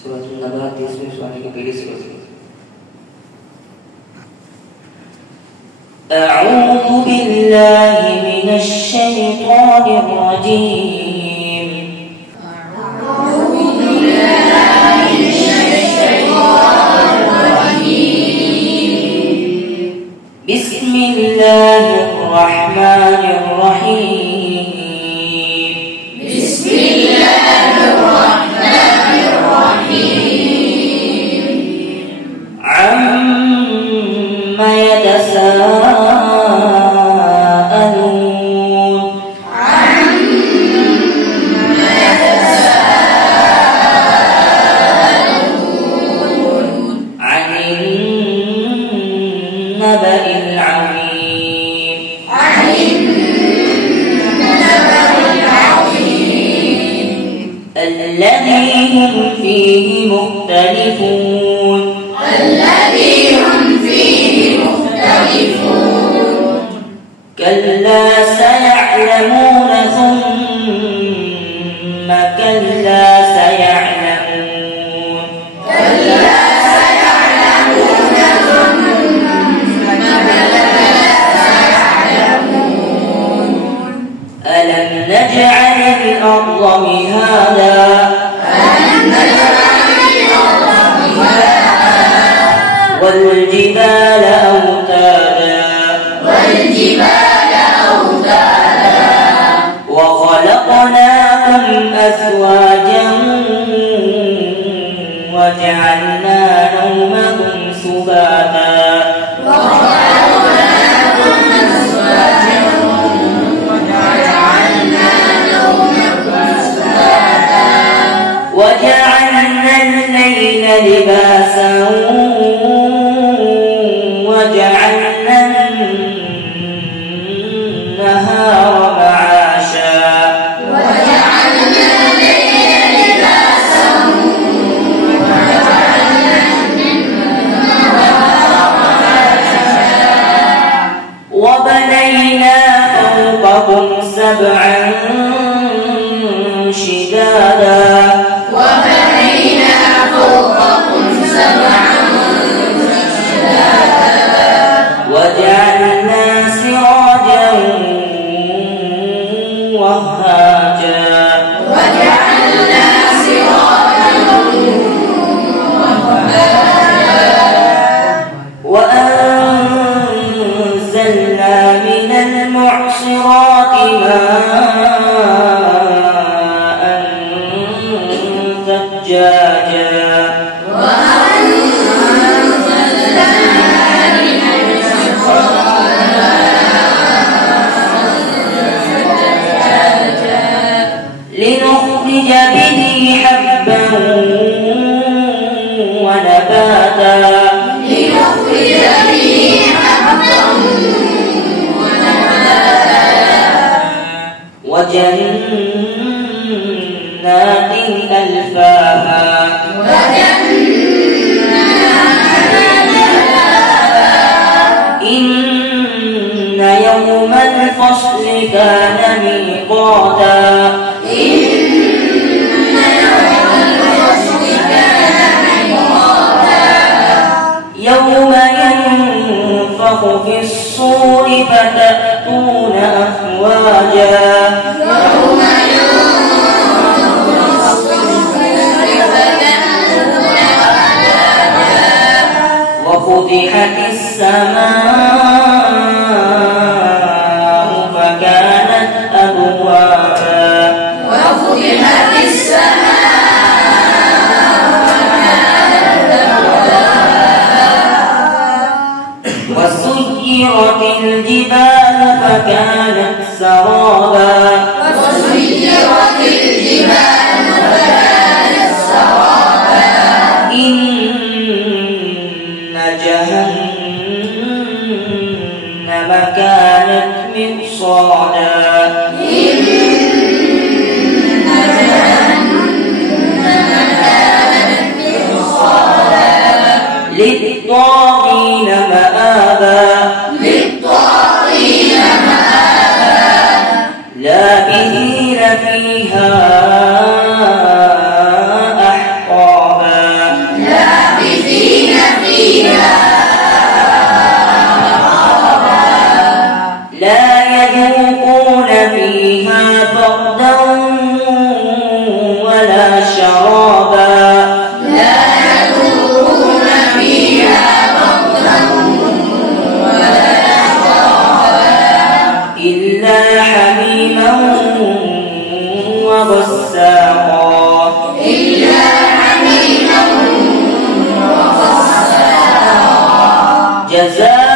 सूरत नबा 30वें सूरे की पहली सूरत। अऊज़ु बिल्लाहि मिनश शैतानिर रजीम। अऊज़ु बिल्लाहि मिनश शैतानिर रजीम। बिस्मिल्लाहिर रहमानिर रहीम। बिस्मिल्लाहिर रहमानिर रहीम। अम्मा यतसाअलून। अम्मा यतसाअलून। अनिन नबइल अज़ीम। अनिन नबइल अज़ीम। الذي هم فيه مختلفون। الذي هم فيه مختلفون. كلا سيعلمون ثم كلا سيعلمون. كلا سيعلمون ثم كلا سيعلمون. ألم نجعل الأرض مهادا. والجبال أوتادا. والجبال أوتادا. وخلقناكم أزواجا وجعلنا نومكم سباتا. وخلقناكم أزواجا وجعلنا نومكم سباتا. وجعلنا الليل لباسا وجعلنا النهار معاشا. وجعلنا الليل لباسا وجعلنا النهار معاشا. وبنينا فوقكم سبعا شدادا. وبنينا فوقكم سبعا وجعلنا سراجا وهاجا. وجعلنا سراجا وهاجا. وأنزلنا من المعصرات ماء ثجاجا. لنخرج به حبا ونباتا. لنخرج به حبا ونباتا. وجنات ألفافا. إن يوم الفصل كان ميقاتا. يوم ينفخ في الصور فتأتون أفواجا. يوم ينفخ في الصور فتأتون أفواجا. وفتحت السماء فكانت أبوابا. وفتحت السماء وسيرت الجبال فكانت سرابا. وسيرت الجبال فكانت سرابا. إن جهنم ولا شرابا لا يذوقون فيها بردا ولا شرابا إلا حميما وغساقا جزاء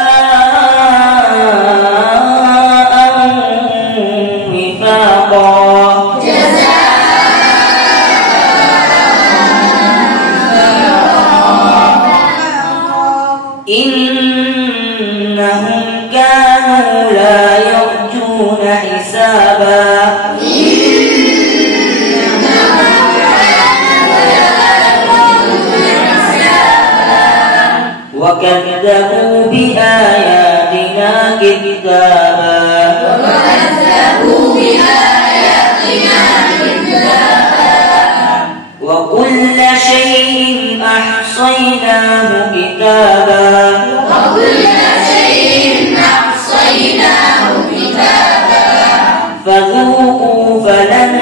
وفاقا إنهم كانوا لا يرجون حسابا وكذبوا بآياتنا كذابا وكل شيء أحصيناه كتابا فذوقوا فلن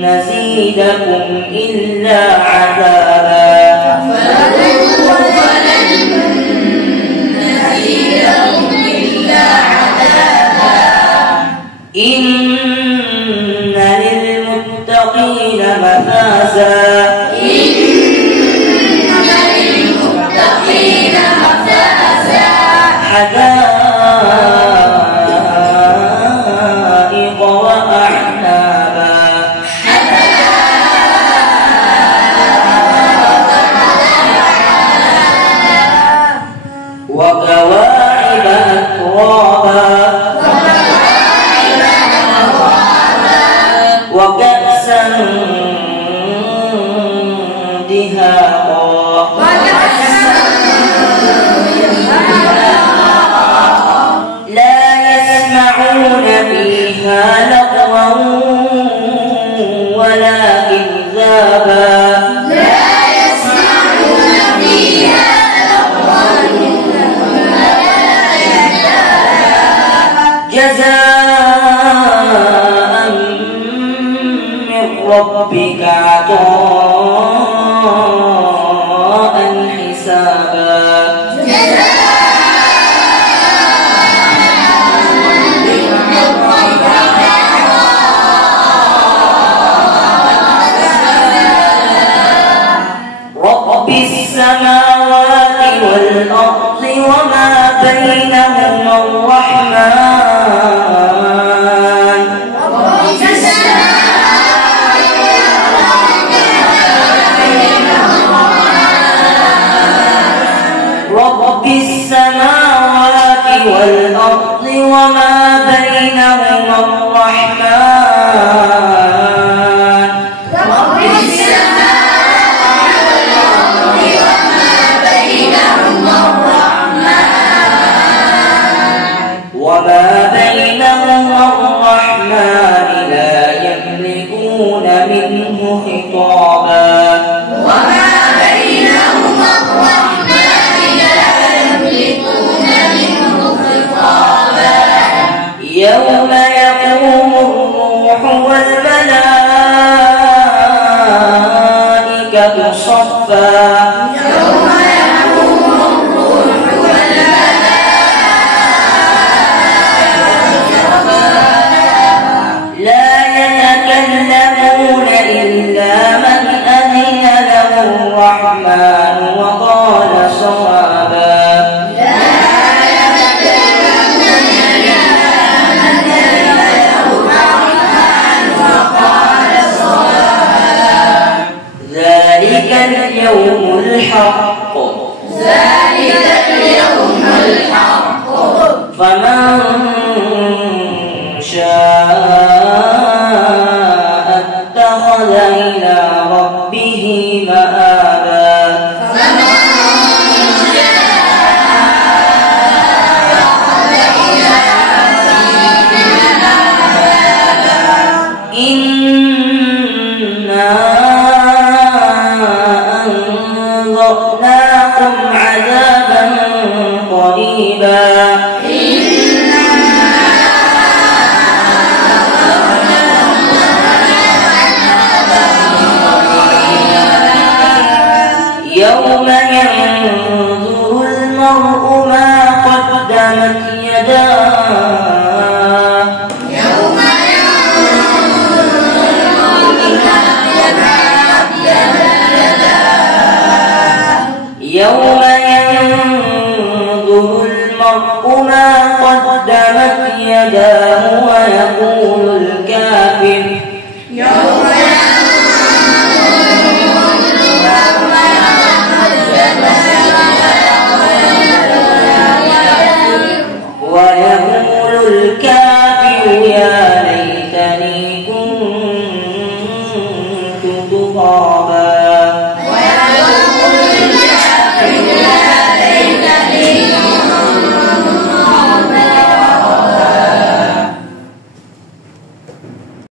نزيدكم إلا عذابا إن للمتقين مفازا حدائق وأعنابا وكواعب أترابا وكأسا دهاقا لا يسمعون فيها لغوا ولا كذابا جزاء من ربك عطاء حسابا رب السماوات والأرض وما بينهما الرحمن رب السماوات والأرض وما بينهما الرحمن وما بينهما الرحمن لا يملكون منه خطابا يوم يقوم الروح والملائكة صفا لا يتكلمون إلا من أذن له الرحمن وقال صوابا ذلك اليوم الحق فمن شاء اتخذ إلى ربه مآبا إنا أنذرناكم عذابا قريبا يوم ينظر المرء ما قدمت يداه ويقول الكافر يا ليتني كنت ترابا